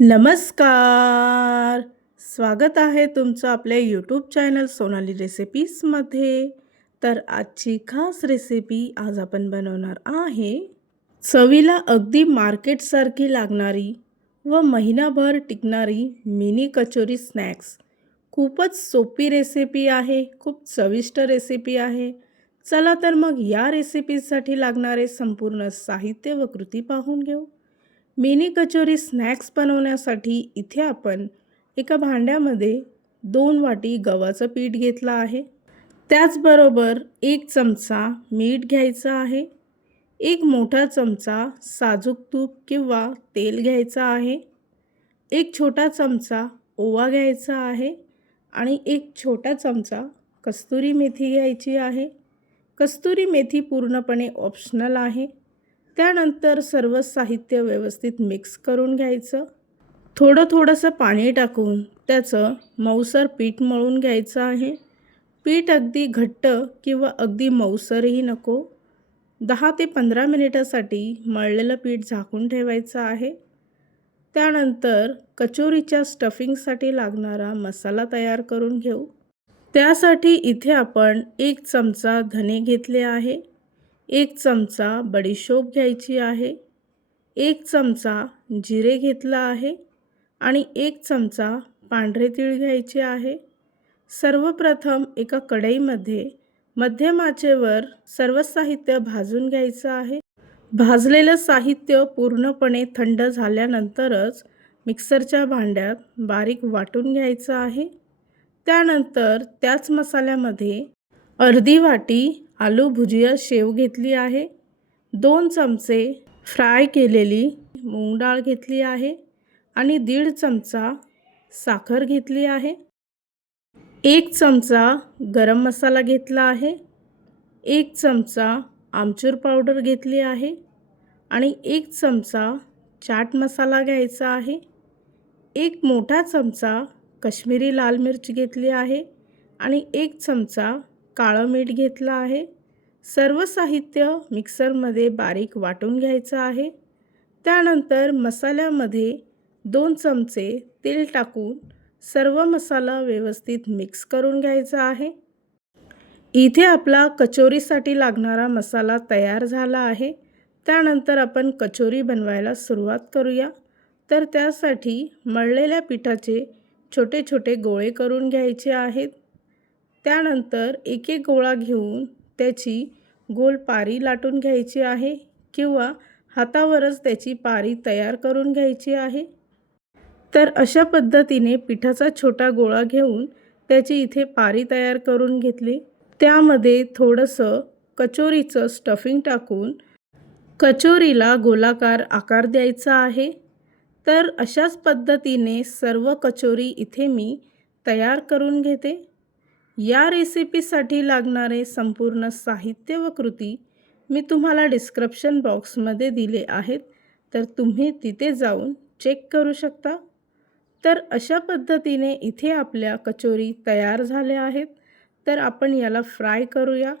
नमस्कार! स्वागत आहे तुमचं आपल्या यूट्यूब चॅनल सोनाली रेसिपीजमध्ये तर आजची खास रेसिपी आज आपण बनवणार आहे. चवीला अगदी मार्केटसारखी लागणारी व महिनाभर टिकणारी मिनी कचोरी स्नॅक्स खूपच सोपी रेसिपी आहे खूप चविष्ट रेसिपी आहे. चला तर मग या रेसिपीसाठी लागणारे संपूर्ण साहित्य व कृती पाहून घेऊ. मिनी कचोरी स्नॅक्स बनवण्यासाठी इथे आपण एका भांड्यामध्ये दोन वाटी गव्हाचं पीठ घेतलं आहे. त्याचबरोबर एक चमचा मीठ घ्यायचं आहे. एक मोठा चमचा साजूक तूप किंवा तेल घ्यायचं आहे. एक छोटा चमचा ओवा घ्यायचा आहे आणि एक छोटा चमचा कस्तुरी मेथी घ्यायची आहे. कस्तुरी मेथी पूर्णपणे ऑप्शनल आहे. त्यानंतर सर्व साहित्य व्यवस्थित मिक्स करून घ्यायचं. थोडं थोडंसं पाणी टाकून त्याचं मऊसर पीठ मळून घ्यायचं आहे. पीठ अगदी घट्ट किंवा अगदी मऊसरही नको. दहा ते पंधरा मिनिटासाठी मळलेलं पीठ झाकून ठेवायचं आहे. त्यानंतर कचोरीच्या स्टफिंगसाठी लागणारा मसाला तयार करून घेऊ. त्यासाठी इथे आपण एक चमचा धने घेतले आहे. एक चमचा बडीशोप घ्यायची आहे. एक चमचा जिरे घेतला आहे आणि एक चमचा पांढरे तीळ घ्यायचे आहे. सर्वप्रथम एका कढईमध्ये मध्यम आचेवर सर्व साहित्य भाजून घ्यायचं आहे. भाजलेलं साहित्य पूर्णपणे थंड झाल्यानंतरच मिक्सरच्या भांड्यात बारीक वाटून घ्यायचं आहे. त्यानंतर त्याच मसाल्यामध्ये अर्धी वाटी आलू भुजिया शेव घेतली आहे. दोन चमचे फ्राय केलेली मूग डाळ घेतली आहे आणि दीड चमचा साखर घेतली आहे. एक चमचा गरम मसाला घेतला आहे. एक चमचा आमचूर पावडर घेतली आहे आणि एक चमचा चाट मसाला घ्यायचा आहे. एक मोठा चमचा कश्मीरी लाल मिरची घेतली आहे आणि एक चमचा काळं मीठ घेतलं आहे. सर्व साहित्य मिक्सरमध्ये बारीक वाटून घ्यायचं आहे. त्यानंतर मसाल्यामध्ये दोन चमचे तेल टाकून सर्व मसाला व्यवस्थित मिक्स करून घ्यायचा आहे. इथे आपला कचोरीसाठी लागणारा मसाला तयार झाला आहे. त्यानंतर आपण कचोरी बनवायला सुरुवात करूया. तर त्यासाठी मळलेल्या पिठाचे छोटे छोटे गोळे करून घ्यायचे आहेत. त्यानंतर एक एक गोळा घेऊन त्याची गोल पारी लाटून घ्यायची आहे किंवा हातावरच त्याची पारी तयार करून घ्यायची आहे. तर अशा पद्धतीने पिठाचा छोटा गोळा घेऊन त्याची इथे पारी तयार करून घेतली. त्यामध्ये थोडंसं कचोरीचं स्टफिंग टाकून कचोरीला गोलाकार आकार द्यायचा आहे. तर अशाच पद्धतीने सर्व कचोरी इथे मी तयार करून घेते. या रेसिपीसाठी लागणारे संपूर्ण साहित्य व कृती मी तुम्हाला डिस्क्रिप्शन बॉक्समध्ये दिले आहेत. तर तुम्ही तिथे जाऊन चेक करू शकता. तर अशा पद्धतीने इथे आपल्या कचोरी तयार झाल्या आहेत. तर आपण याला फ्राय करूया.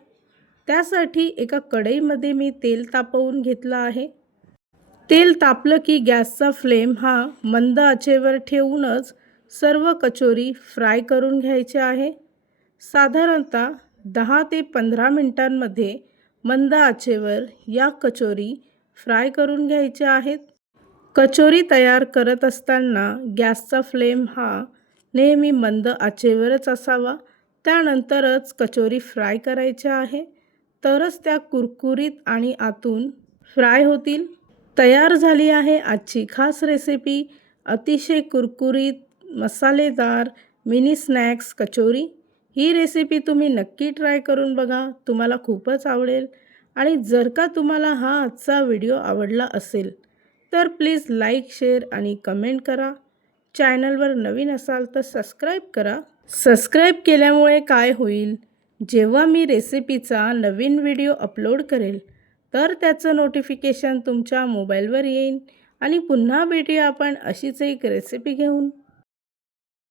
त्यासाठी एका कढईमध्ये मी तेल तापवून घेतलं आहे. तेल तापलं की गॅसचा फ्लेम हा मंद आचेवर ठेवूनच सर्व कचोरी फ्राय करून घ्यायचे आहे. साधारणतः दहा ते पंधरा मिनटांमध्ये मंद आचेवर या कचोरी फ्राय करून घ्यायच्या आहेत. कचोरी तयार करत असताना गॅसचा फ्लेम हा नेहमी मंद आचेवरच असावा. त्यानंतरच कचोरी फ्राय करायच्या आहे. तरच त्या कुरकुरीत आणि आतून फ्राय होतील. तयार झाली आहे आजची खास रेसिपी. अतिशय कुरकुरीत मसालेदार मिनी स्नॅक्स कचोरी. ही रेसिपी तुम्ही नक्की ट्राय करून बघा. तुम्हाला खूपच आवडेल. आणि जर का तुम्हाला हा आजचा व्हिडिओ आवडला असेल तर प्लीज लाईक शेअर आणि कमेंट करा. चॅनलवर नवीन असाल तर सबस्क्राईब करा. सबस्क्राईब केल्यामुळे काय होईल? जेव्हा मी रेसिपीचा नवीन व्हिडिओ अपलोड करेल तर त्याचं नोटिफिकेशन तुमच्या मोबाईलवर येईल आणि पुन्हा भेटूया आपण अशीच एक रेसिपी घेऊन.